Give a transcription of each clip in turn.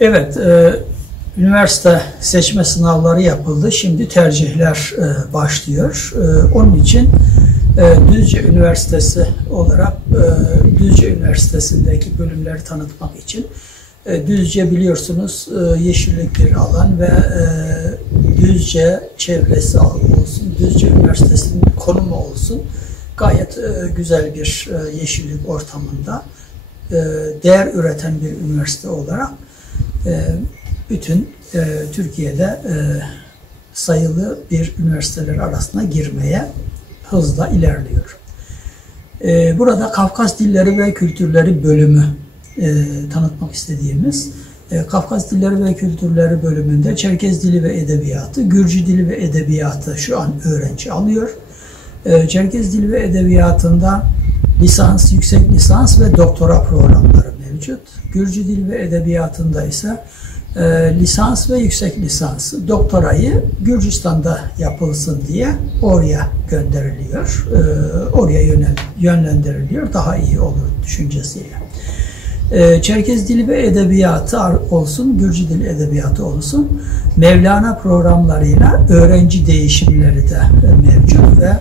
Evet, üniversite seçme sınavları yapıldı. Şimdi tercihler başlıyor. Onun için Düzce Üniversitesi olarak Düzce Üniversitesi'ndeki bölümleri tanıtmak için Düzce biliyorsunuz yeşillik bir alan ve Düzce çevresi olsun, Düzce Üniversitesi'nin konumu olsun gayet güzel bir yeşillik ortamında değer üreten bir üniversite olarak bütün Türkiye'de sayılı bir üniversiteler arasına girmeye hızla ilerliyor. Burada Kafkas Dilleri ve Kültürleri bölümü tanıtmak istediğimiz Kafkas Dilleri ve Kültürleri bölümünde Çerkez Dili ve Edebiyatı, Gürcü Dili ve Edebiyatı şu an öğrenci alıyor. Çerkez Dili ve Edebiyatı'nda lisans, yüksek lisans ve doktora programları mevcut. Gürcü Dili ve Edebiyatı'nda ise lisans ve yüksek lisans, doktorayı Gürcistan'da yapılsın diye oraya gönderiliyor. Oraya yönlendiriliyor. Daha iyi olur düşüncesiyle. Çerkez Dili ve Edebiyatı olsun, Gürcü Dili Edebiyatı olsun, Mevlana programlarıyla öğrenci değişimleri de mevcut ve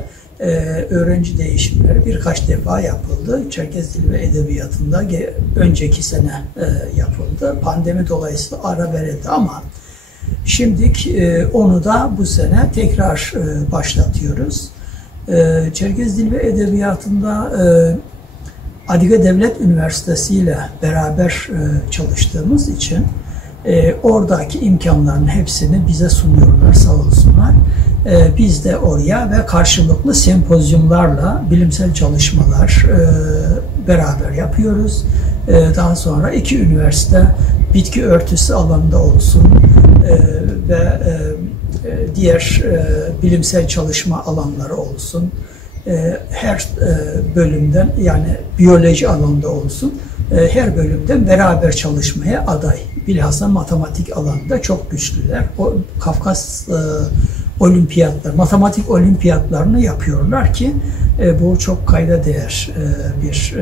öğrenci değişimleri birkaç defa yapıldı. Çerkez Dili ve Edebiyatı'nda önceki sene yapıldı. Pandemi dolayısıyla ara verildi ama şimdi onu da bu sene tekrar başlatıyoruz. Çerkez Dili ve Edebiyatı'nda Adige Devlet Üniversitesi ile beraber çalıştığımız için oradaki imkanların hepsini bize sunuyorlar, sağ olsunlar. Biz de oraya ve karşılıklı sempozyumlarla bilimsel çalışmalar beraber yapıyoruz. Daha sonra iki üniversite bitki örtüsü alanında olsun ve diğer bilimsel çalışma alanları olsun. Her bölümden, yani biyoloji alanında olsun, her bölümden beraber çalışmaya aday. Bilhassa matematik alanında çok güçlüler. O Kafkas olimpiyatlar, matematik olimpiyatlarını yapıyorlar ki bu çok kayda değer bir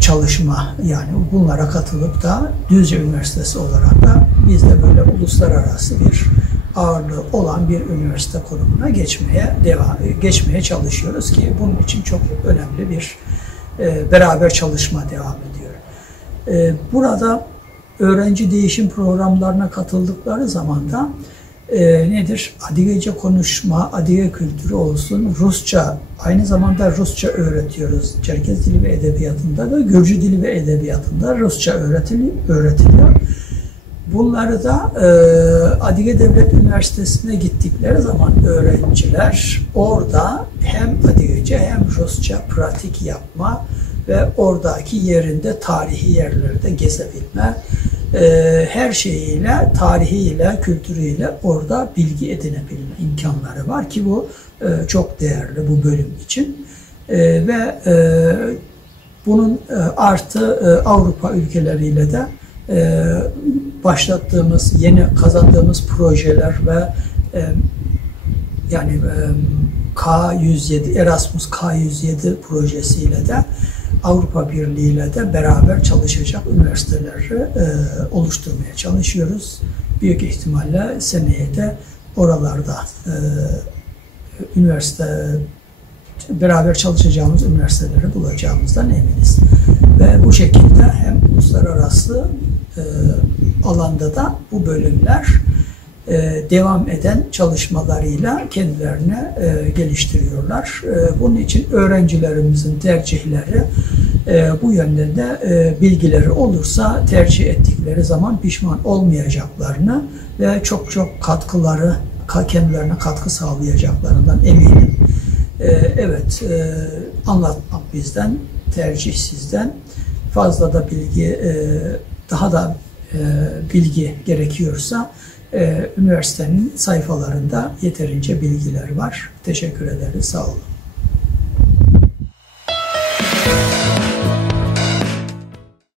çalışma. Yani bunlara katılıp da Düzce Üniversitesi olarak da biz de böyle uluslararası bir ağırlığı olan bir üniversite konumuna geçmeye çalışıyoruz ki bunun için çok önemli bir beraber çalışma devam ediyor. Burada öğrenci değişim programlarına katıldıkları zaman da nedir? Adigece konuşma, Adige kültürü olsun, Rusça, aynı zamanda Rusça öğretiyoruz. Çerkez Dili ve Edebiyatı'nda da, Gürcü Dili ve Edebiyatı'nda Rusça öğretiliyor. Bunları da Adige Devlet Üniversitesi'ne gittikleri zaman öğrenciler orada hem Adigece hem Rusça pratik yapma ve oradaki yerinde tarihi yerlerde gezebilme, her şeyiyle, tarihiyle, kültürüyle orada bilgi edinebilme imkanları var ki bu çok değerli bu bölüm için. Ve bunun artı Avrupa ülkeleriyle de başlattığımız, yeni kazandığımız projeler ve yani K107, Erasmus K107 projesiyle de Avrupa Birliği ile de beraber çalışacak üniversiteleri oluşturmaya çalışıyoruz. Büyük ihtimalle seneye de oralarda beraber çalışacağımız üniversiteleri bulacağımızdan eminiz. Ve bu şekilde hem uluslararası alanda da bu bölümler devam eden çalışmalarıyla kendilerini geliştiriyorlar. Bunun için öğrencilerimizin tercihleri bu yönde de bilgileri olursa tercih ettikleri zaman pişman olmayacaklarını ve çok katkıları, kendilerine katkı sağlayacaklarından eminim. Evet, anlatmak bizden, tercih sizden. Fazla da bilgi, daha da bilgi gerekiyorsa üniversitenin sayfalarında yeterince bilgiler var. Teşekkür ederiz, sağ olun.